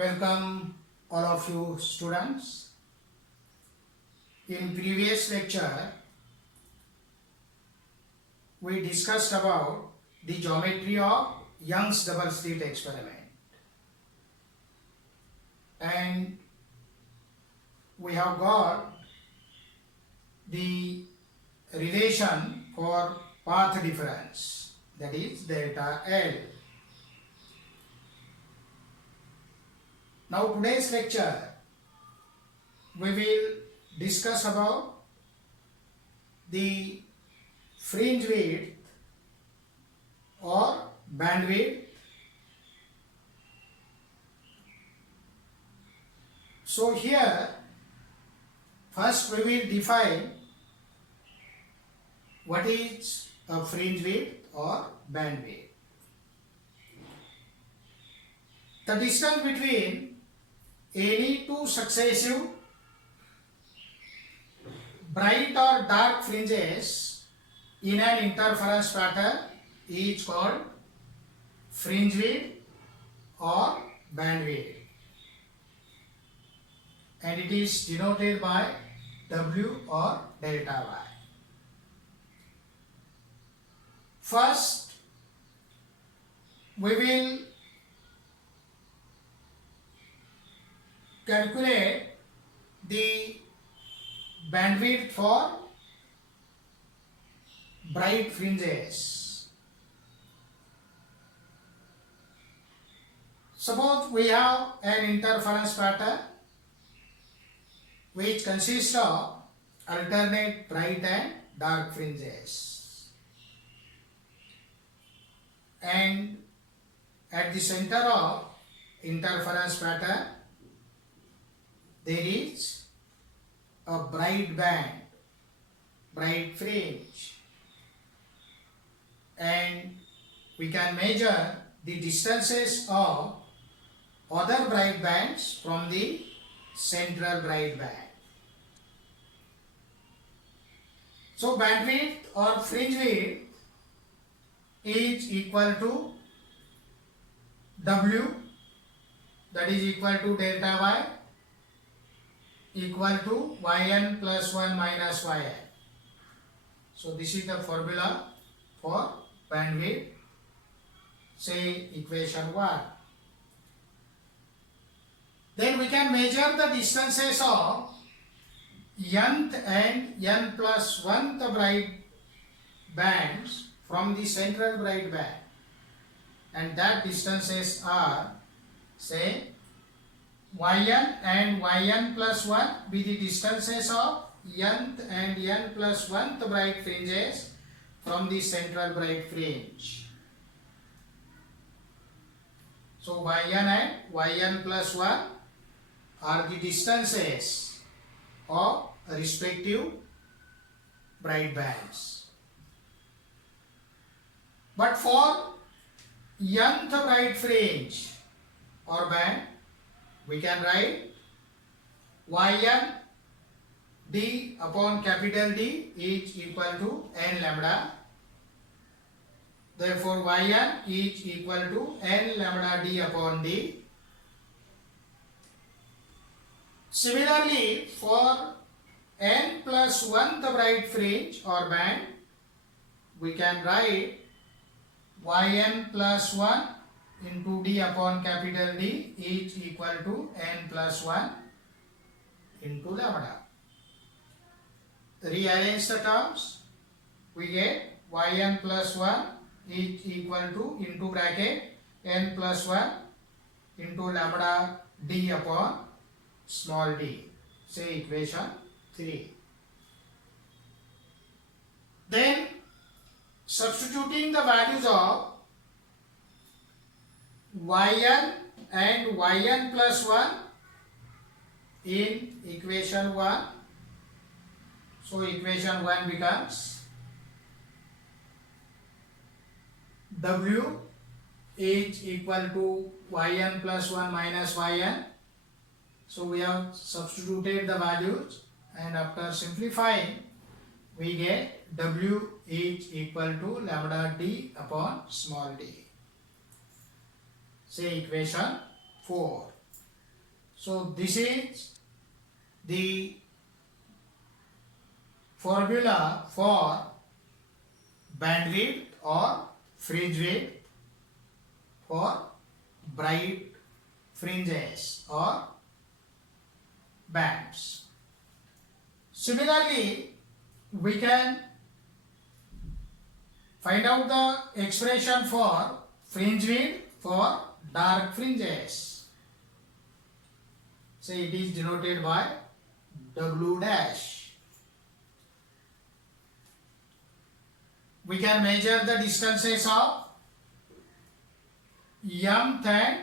Welcome all of you students. In previous lecture, we discussed about the geometry of Young's double slit experiment, and we have got the relation for path difference, that is delta L. Now today's lecture we will discuss about the fringe width or bandwidth. So here first we will define what is a fringe width or bandwidth. The distance between any two successive bright or dark fringes in an interference pattern is called fringe width or bandwidth, and it is denoted by W or delta Y. First, we will calculate the bandwidth for bright fringes. Suppose we have an interference pattern which consists of alternate bright and dark fringes, and at the center of interference pattern there is a bright band, bright fringe, and we can measure the distances of other bright bands from the central bright band. So bandwidth or fringe width is equal to W, that is equal to delta Y, equal to Yn plus 1 minus Yn. So this is the formula for bandwidth, say equation 1. Then we can measure the distances of nth and n plus 1th bright bands from the central bright band, and that distances are, say, Yn and Yn plus 1 be the distances of nth and n plus 1th bright fringes from the central bright fringe. So Yn and Yn plus 1 are the distances of respective bright bands. But for nth bright fringe or band, we can write Yn d upon capital D is equal to n lambda. Therefore Yn is equal to n lambda d upon d. Similarly, for n plus 1th bright fringe or band, we can write Yn plus 1 into d upon capital D is equal to n plus 1 into lambda. Rearrange the terms, we get Yn plus 1 is equal to into bracket n plus 1 into lambda d upon small d, say equation 3. Then substituting the values of Yn and Yn plus 1 in equation 1, so equation 1 becomes W is equal to Yn plus 1 minus Yn. So we have substituted the values, and after simplifying we get W is equal to lambda d upon small d. Say equation 4. So this is the formula for bandwidth or fringe width for bright fringes or bands. Similarly, we can find out the expression for fringe width for dark fringes. So it is denoted by W dash. We can measure the distances of mth and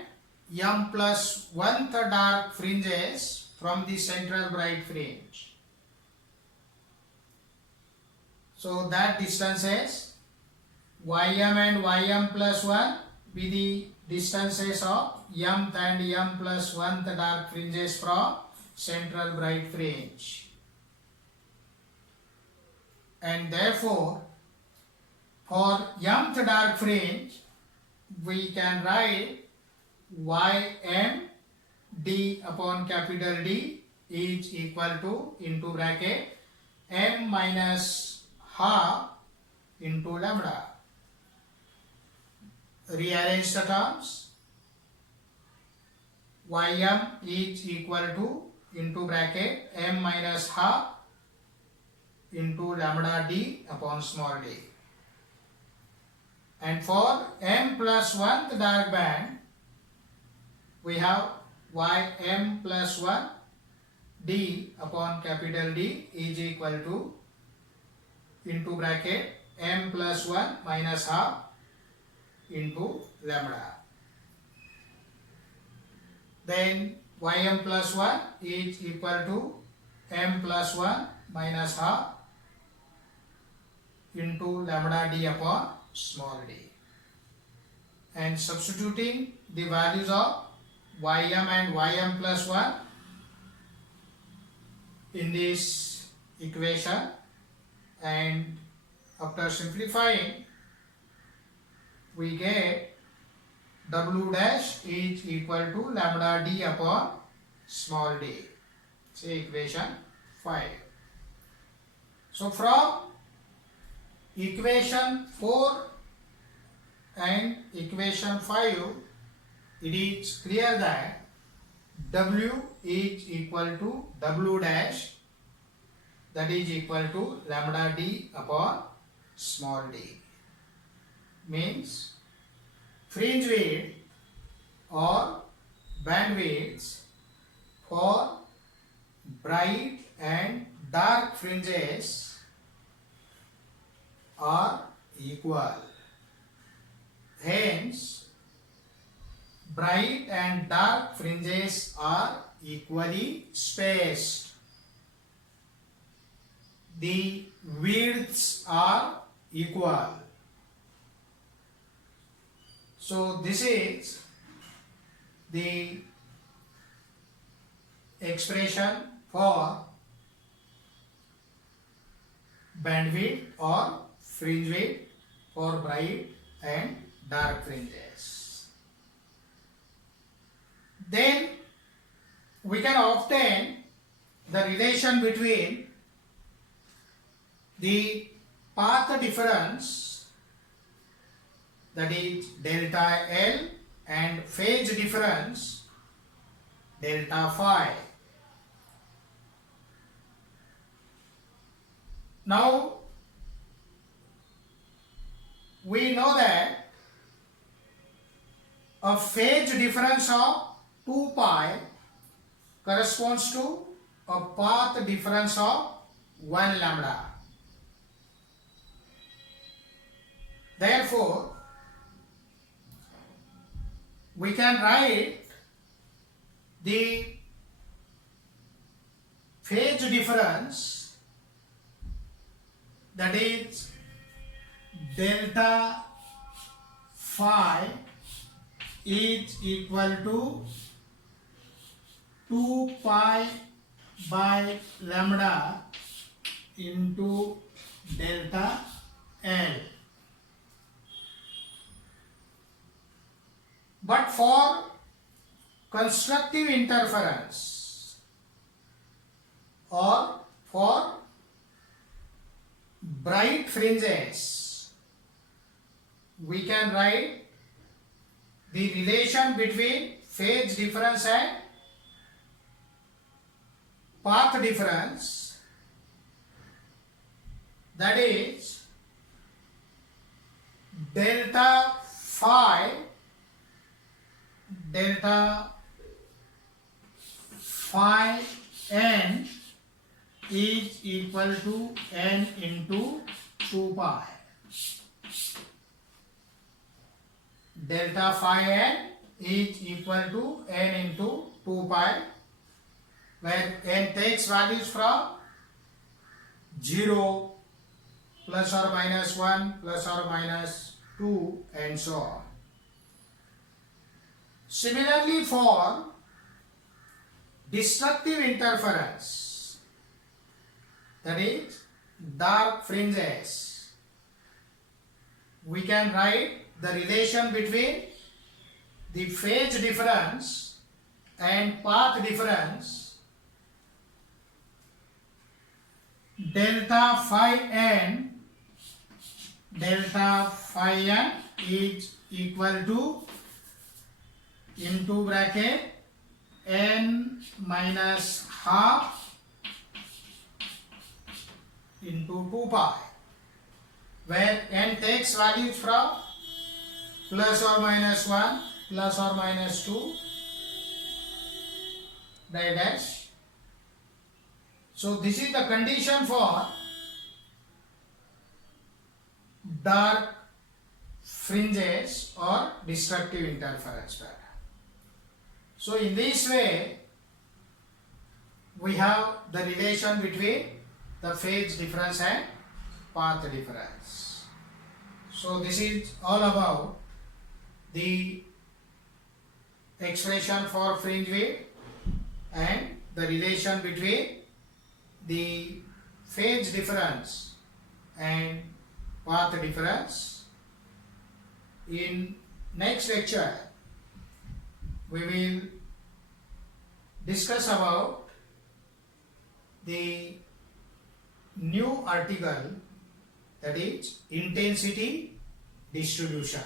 m plus 1th dark fringes from the central bright fringe. So that distances ym and ym plus 1 be the distances of mth and m plus 1th dark fringes from central bright fringe. And therefore, for mth dark fringe, we can write ym d upon capital D is equal to into bracket m minus half into lambda. Rearrange the terms. Ym is equal to into bracket m minus half into lambda d upon small d. And for m plus 1th dark band, we have ym plus 1 d upon capital D is equal to into bracket m plus 1 minus half into lambda. Then ym plus 1 is equal to m plus 1 minus half into lambda d upon small d. And substituting the values of ym and ym plus 1 in this equation, and after simplifying, we get W dash is equal to lambda d upon small d. Say equation 5. So from equation 4 and equation 5, it is clear that W is equal to W dash, that is equal to lambda d upon small d. Means fringe width or bandwidths for bright and dark fringes are equal. Hence, bright and dark fringes are equally spaced. The widths are equal. So this is the expression for bandwidth or fringe width for bright and dark fringes. Then we can obtain the relation between the path difference, that is delta L, and phase difference delta phi. Now we know that a phase difference of 2 pi corresponds to a path difference of 1 lambda. Therefore, we can write the phase difference, that is delta phi is equal to 2 pi by lambda into delta L. But for constructive interference, or for bright fringes, we can write the relation between phase difference and path difference, that is delta phi n is equal to n into 2 pi. Delta phi n is equal to n into 2 pi, where n takes values from 0, plus or minus 1, plus or minus 2, and so on. Similarly, for destructive interference, that is dark fringes, we can write the relation between the phase difference and path difference. Delta phi n is equal to, into bracket, n minus half into 2 pi, where n takes values from plus or minus 1, plus or minus 2, dash. So this is the condition for dark fringes or destructive interference pattern. So in this way, we have the relation between the phase difference and path difference. So this is all about the expression for fringe width and the relation between the phase difference and path difference. In next lecture, we will discuss about the new article, that is intensity distribution.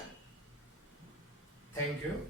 Thank you.